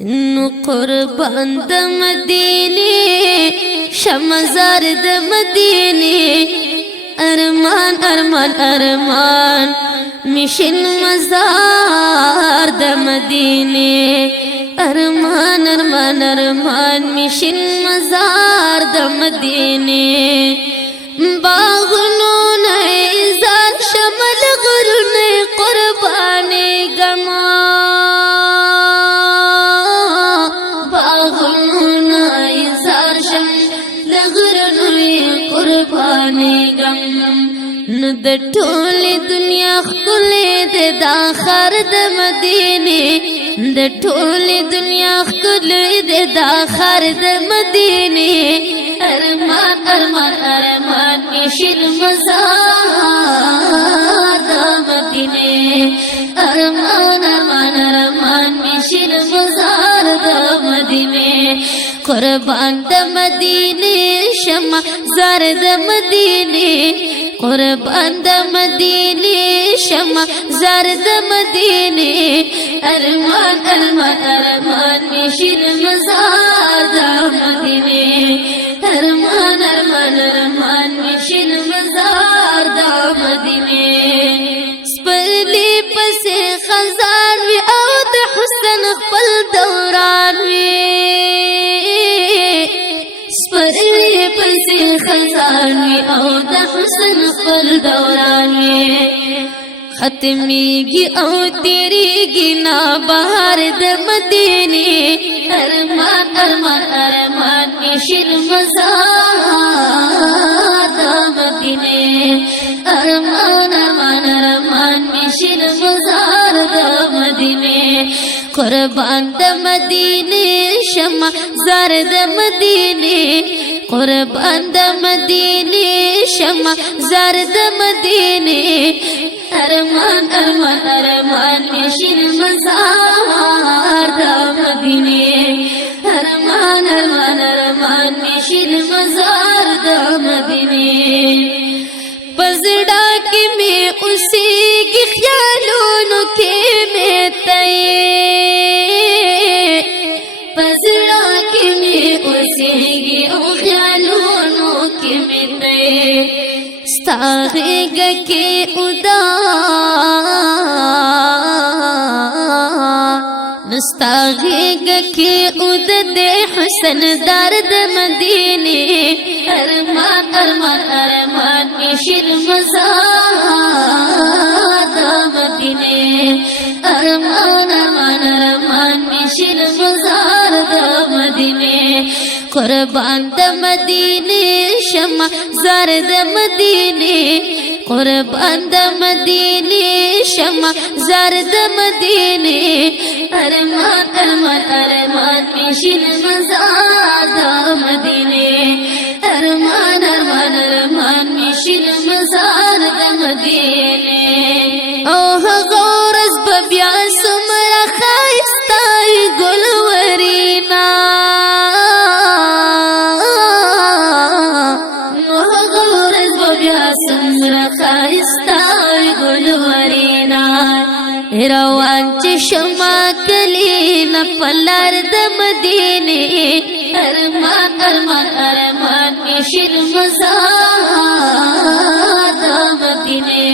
نو قربان د مدینه شمزار د مدینه ارمان ارمان ارمان مشن مزار د مدینه ارمان ارمان ارمان مشن مزار د مدینه باغونو نه زار شمل غرونه قرباني گما باغونو نه زار شمل غرونه قرباني گما ند ټول دنیا خلې د داخر د مدینه د ټول دنیا خلې د داخر د مدینه ارمان ارمان ارمان مشن مزار د مدینه ارمان ارمان ارمان مشن مزار د مدینه قربان د مدینه شمع زار د مدینه قربان د مدینه شمع زار د مدینه ارمان ارمان ارمان مشن مزار د مدینه ارمان ارمان ارمان مشن مزار د مدینه سپرلی پس خزان وی او د حسن خپل دوران وی سپرلی پس خزان وی او د حسن خپل دوران وی ختمیږي او تیریږي نا بهار د مدینه ارمان ارمان ارمان مشن مزار د مدینه ارمان ارمان ارمان مشن مزار د مدینه قربان د مدینه شمع زار د مدینه قربان د مدینه شمع زار د مدینه ارمان ارمان ارمان مشن مزار د مدینه ارمان ارمان ارمان مشن مزار د مدینه پزړه کې مې اوسېږي خیالونو کې مې تئ پزړه کې مې اوسېږي او خیالونو کې مې تئ ستا غېږ کې ادا نستا غېږ کې اود د حسن درد مدینه ارمان ارمان ارمان مشن مزار د مدینه ارمان ارمان ارمان مشن مزار د مدینه قربان د مدینه شمع زار د مدینه قربان د مدینه شمع زار د مدینه ارمان ارمان ارمان مشن مزار د مدینه ارمان ارمان ارمان مشن مزار د مدینه او هغه ورځ به بیا څومره ښایسته وي ګلورینا نو هغه ورځ به بیا څومره ښایسته وي ګلورینا روان چې شمع کلی نه په لار د مدینې ارمان ارمان ارمان مشن مزار د مدینې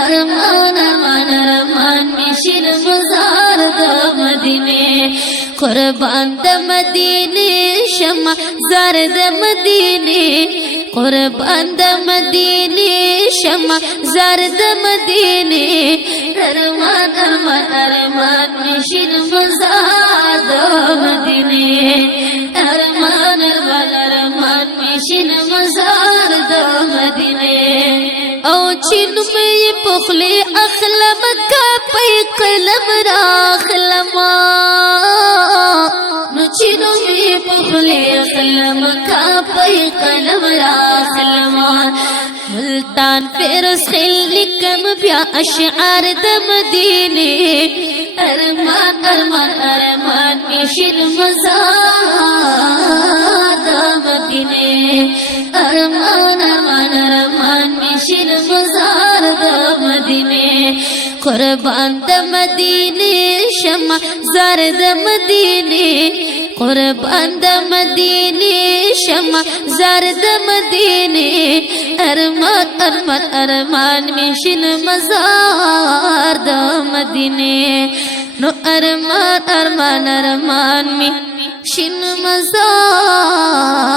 ارمان ارمان ارمان مشن مزار د مدینې قربان د مدینې شمع زار د مدینې قربان د مدینه شمع زار د مدینه ارمان ارمان ارمان مشن مزار د مدینه ارمان ارمان ارمان مشن مزار د مدینه او چین مې پخلی اخلم کا پې قلم راخلم نو چین مې پخلی اخلم کا پې قلم راخلم ملتان فیروز خیل لکم بیا اشعار د مدینه ارمان ارمان ارمان مشن مزار د مدینه ارمان ارمان ارمان مشن مزار د مدینه قربان د مدینه شمع زرد مدینه قربان د مدینه شمع زرد مدینه ارمان ارمان ارمان میشن مزار د مدینه نو ارمان ارمان ارمان میشن مزار